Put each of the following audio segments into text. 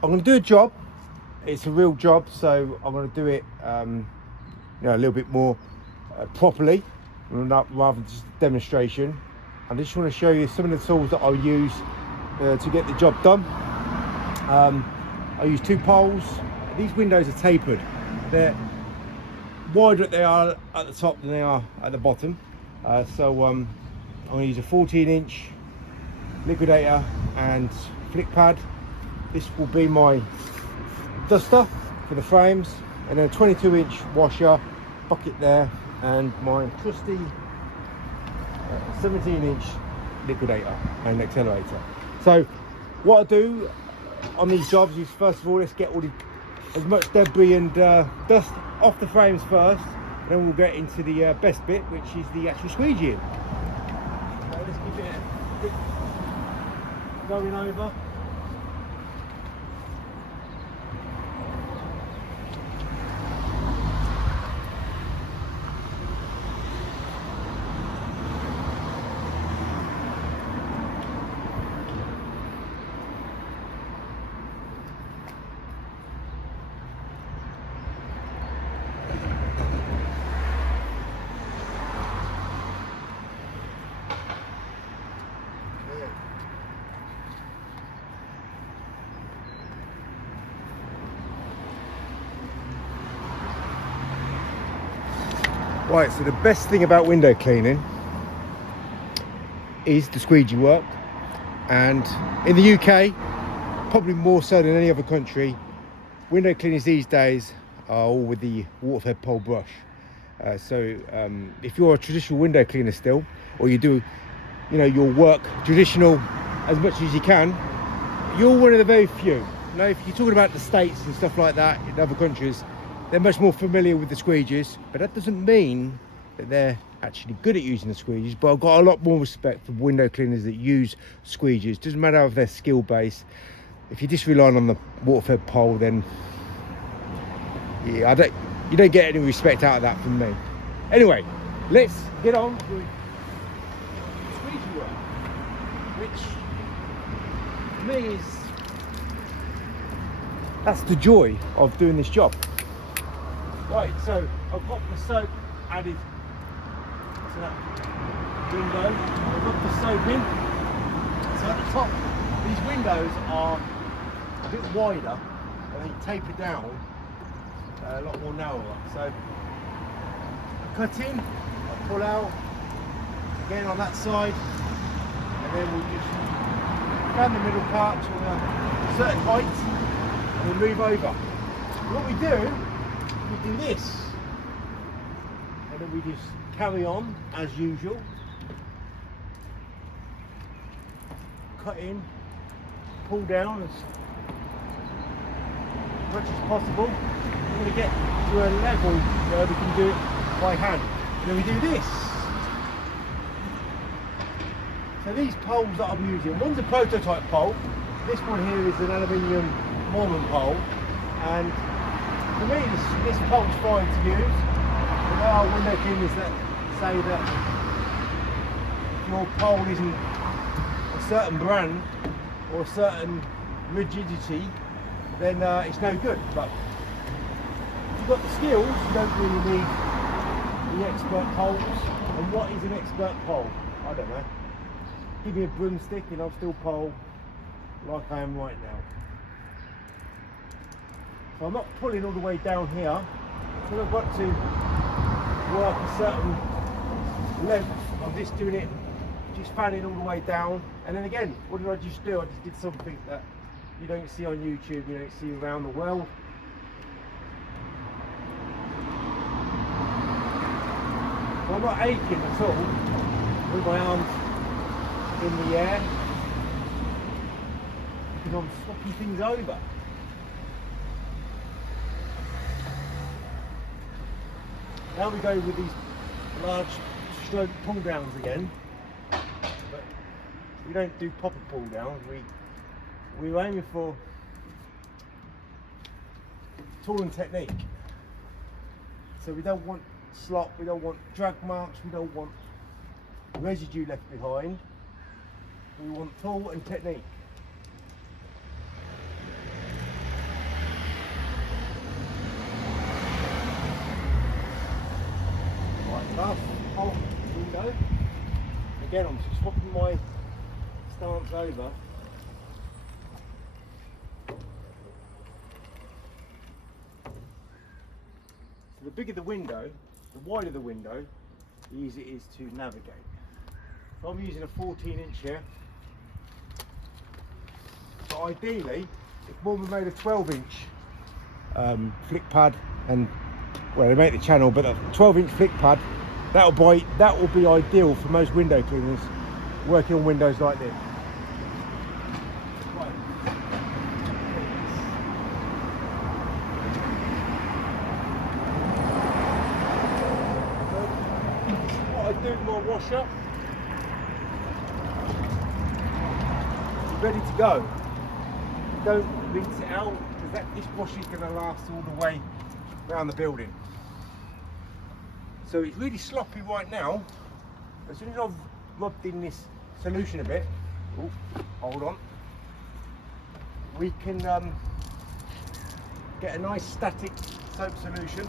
I'm going to do a job. It's a real job, so I'm going to do it a little bit more properly, rather than just a demonstration. I just want to show you some of the tools that I'll use to get the job done. I use 2 poles. These windows are tapered. They're wider they are at the top than they are at the bottom. So I'm going to use a 14-inch liquidator and flick pad. This will be my duster for the frames, and then a 22-inch washer, bucket there, and my trusty 17-inch liquidator and accelerator. So what I do on these jobs is, first of all, let's get as much debris and dust off the frames first, and then we'll get into the best bit, which is the actual squeegeeing. So let's give it a quick going over. Right, so the best thing about window cleaning is the squeegee work, and in the UK, probably more so than any other country, window cleaners these days are all with the water-fed pole brush. So if you're a traditional window cleaner still, or you do, your work traditional as much as you can, you're one of the very few. If you're talking about the States and stuff like that in other countries, they're much more familiar with the squeegees, but that doesn't mean that they're actually good at using the squeegees. But I've got a lot more respect for window cleaners that use squeegees. Doesn't matter if they're skill based. If you're just relying on the water-fed pole, then yeah, you don't get any respect out of that from me. Anyway, let's get on with squeegee work, which for me that's the joy of doing this job. Right, so I've got the soap added to that window. I've got the soap in. So at the top, these windows are a bit wider and they taper down a lot more narrower. So I cut in, I pull out, again on that side, and then we'll just grab the middle part to a certain height and then move over. What we do this, and then we just carry on as usual, cut in, pull down as much as possible. We're going to get to a level where we can do it by hand. And then we do this. So these poles that I'm using, one's a prototype pole, this one here is an aluminium Mormon pole, and for me, this pole's fine to use. But there are window cleaners that say that if your pole isn't a certain brand or a certain rigidity, then it's no good. But if you've got the skills, you don't really need the expert poles. And what is an expert pole? I don't know. Give me a broomstick and I'll still pole like I am right now. So I'm not pulling all the way down here, because I've got to work a certain length. I'm just doing it, just fanning all the way down. And then again, what did I just do? I just did something that you don't see on YouTube, you don't see around the world. So I'm not aching at all with my arms in the air, because I'm swapping things over. Now we go with these large stroke pull downs again, but we don't do proper pull downs. We're aiming for tool and technique. So we don't want slop, we don't want drag marks, we don't want residue left behind. We want tool and technique. again, I'm swapping my stance over. So the bigger the window, the wider the window, the easier it is to navigate. So I'm using a 14-inch here. But ideally, if one were made a 12-inch flick pad, and well, they make the channel, but a 12-inch flick pad, that will be ideal for most window cleaners working on windows like this. Right. What I do with my washer, ready to go. Don't rinse it out, because this wash is going to last all the way around the building. So it's really sloppy right now. As soon as I've rubbed in this solution a bit, oh, hold on, we can get a nice static soap solution.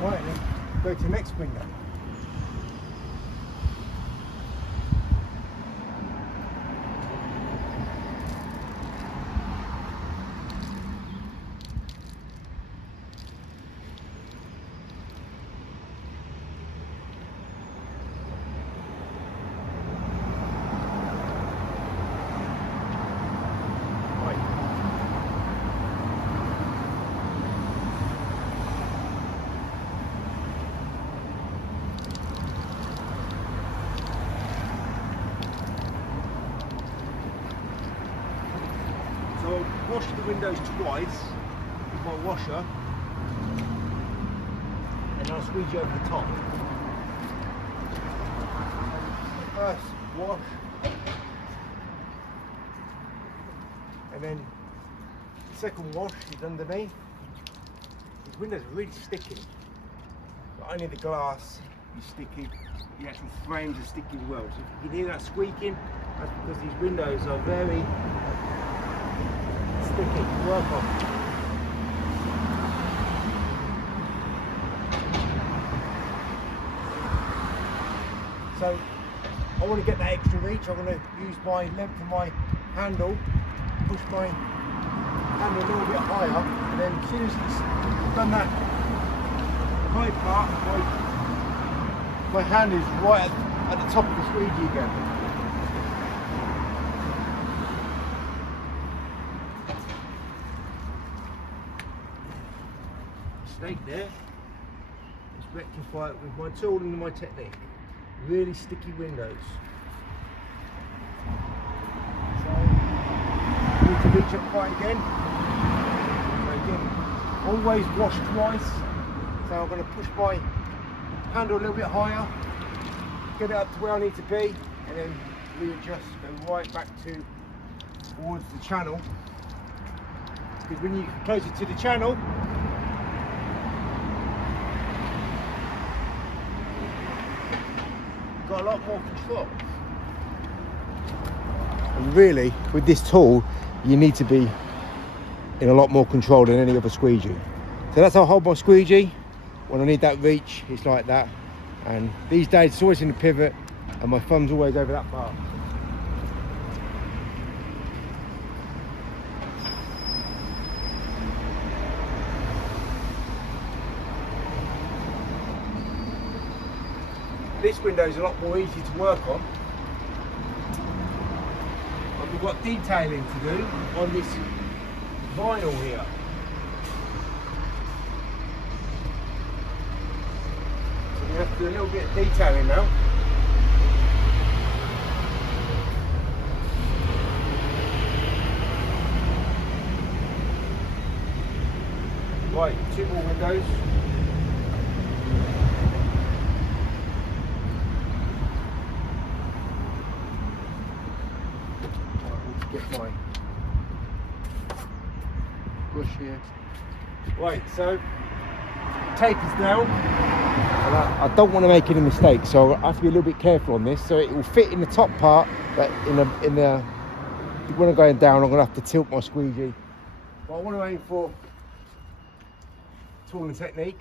Right, then go to the next window. Wash the windows twice with my washer, and I'll squeegee over the top. First wash, and then the second wash is underneath. These windows are really sticky. Not only the glass is sticky, the actual frames are sticky as well. So if you can hear that squeaking, that's because these windows are very sticky to work on. So I want to get that extra reach. I'm going to use my length of my handle, push my handle a little bit higher, and then as soon as it's done that high part, my hand is right at the top of the squeegee again. There, let's rectify it with my tool and my technique. Really sticky windows. So I need to reach up quite again. So again, always wash twice. So I'm going to push my handle a little bit higher, get it up to where I need to be, and then readjust, go right back towards the channel. Because when you get closer to the channel, got a lot more control. And really, with this tool, you need to be in a lot more control than any other squeegee. So that's how I hold my squeegee. When I need that reach, it's like that. And these days, it's always in the pivot, and my thumb's always over that part. This window is a lot more easy to work on. But we've got detailing to do on this vinyl here. So we have to do a little bit of detailing now. Right, 2 more windows. Get my brush here. Right, so tape is down. And I don't want to make any mistakes, so I have to be a little bit careful on this, so it will fit in the top part But when I'm going down, I'm going to have to tilt my squeegee. But I want to aim for tooling technique.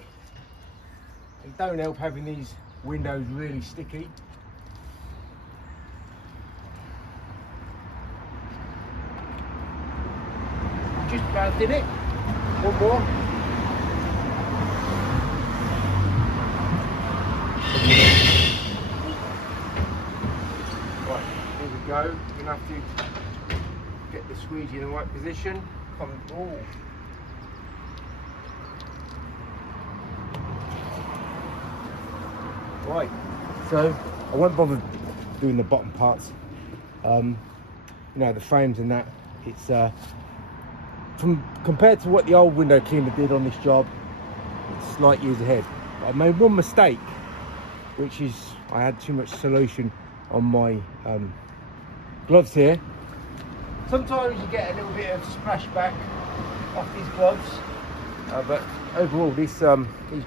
It don't help having these windows really sticky. Just about did it. One more. Right, here we go. You're gonna have to get the squeegee in the right position. Come on. Right, so I won't bother doing the bottom parts. You know, the frames and that. It's compared to what the old window cleaner did on this job, it's light years ahead. I made one mistake, which is I had too much solution on my gloves here. Sometimes you get a little bit of splashback off these gloves, but overall these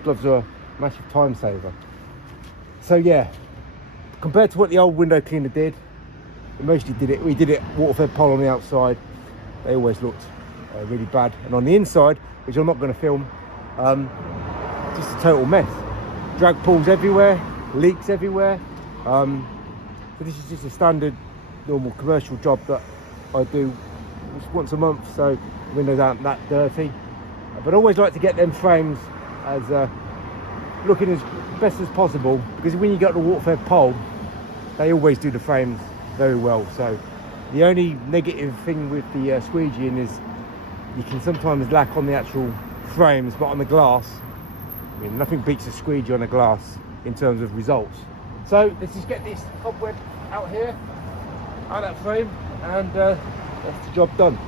gloves are a massive time saver. So yeah, compared to what the old window cleaner did, we did it water-fed pole on the outside. They always looked really bad, and on the inside, which I'm not going to film, just a total mess. Drag pulls everywhere, leaks everywhere. So this is just a standard, normal commercial job that I do just once a month, so the windows aren't that dirty. But I always like to get them frames as looking as best as possible, because when you get the water-fed pole, they always do the frames very well. So the only negative thing with the squeegeeing is you can sometimes lack on the actual frames, but on the glass, I mean, nothing beats a squeegee on a glass in terms of results. So let's just get this cobweb out here, out of that frame, and that's the job done.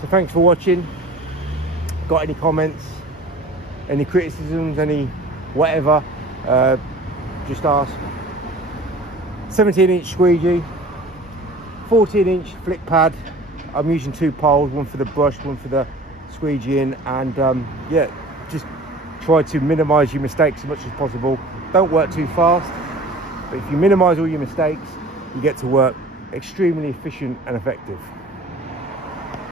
So thanks for watching. Got any comments, any criticisms, any whatever, just ask. 17-inch squeegee, 14-inch flick pad. I'm using 2 poles, one for the brush, one for the squeegeeing, and yeah, just try to minimize your mistakes as much as possible. Don't work too fast, but if you minimize all your mistakes, you get to work extremely efficient and effective.